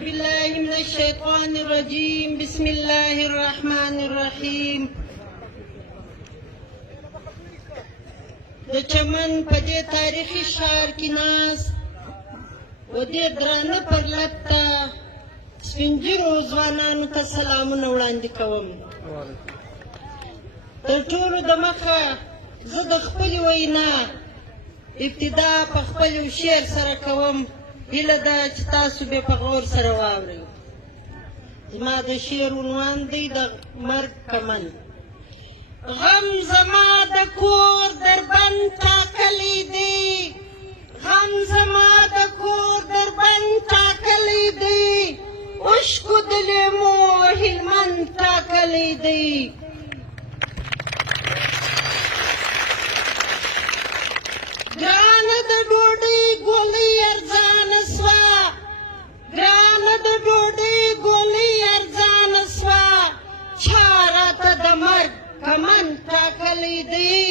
بالله من الشيطان الرجيم بسم الله الرحمن الرحیم. د چمن په دې تاریخي ښار کې ناست و دې درانه پرلت ته سپین ږیرو ځوانانو ته سلامونه وړاندې کوم. تر ټولو دمخه زه د خپلې وینا ابتدا په خپل یو شعر سره کوم. هیله ده چې تاسو به په غور سره واورئ. زما د شعر عنوان دی د مرګ کمن. غم زما د کور دربند ټاکلی دی، غم زما د کور دربند ټاکلی دی، اوښکو د لیمو هلمند ټاکلی دی. ګرانه د ډوډۍ ګولۍ ارزانه سوه، ګرانه د ډوډۍ ګولۍ ارزانه سوه، چا راته د مرګ کمن ټاکلی دی.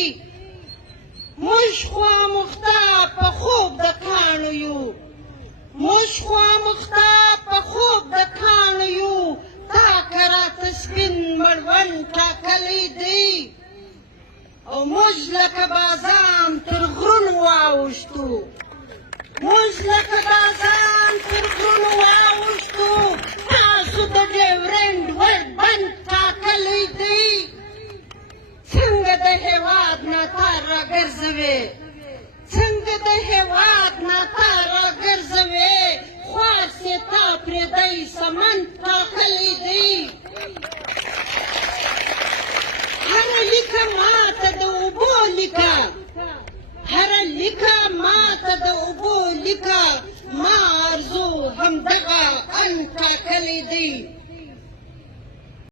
موږ خوامخته په خوب د کاڼو یو، موږ خوامخته په خوب د کاڼو یو، تا که راته سپین مړوند ټاکلی دی. او موږ لکه بازان تر غرونو واوښتو، موږ لکه بازان تر غرونو واوښتو، تاسو د ډیورنډ وربند ټاکلی دی. څنګه د هېواد ناتار راګرځوې، څنګه د هېواد ناتار راګرځوې، خوار سې تا پرېدی سمن ټاکلی دی. هره لیکه ماته د اوبو لیکه، هره لیکه ماته د اوبو لیکه، ما ارزو همدغه ان ټاکلی دی.